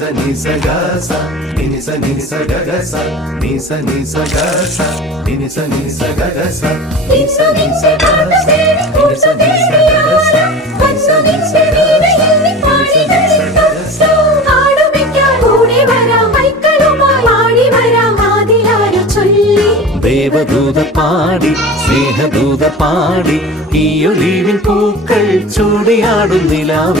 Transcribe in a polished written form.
sa ni sa ga sa ni sa ga ga sa ni sa ga sa ni sa ga ga sa ni sa ga ga sa ദേവദൂത പാടി സ്നേഹദൂത പാടി ഈ olivine പൂക്കൾ ചൂടിയാടും നിലാവ്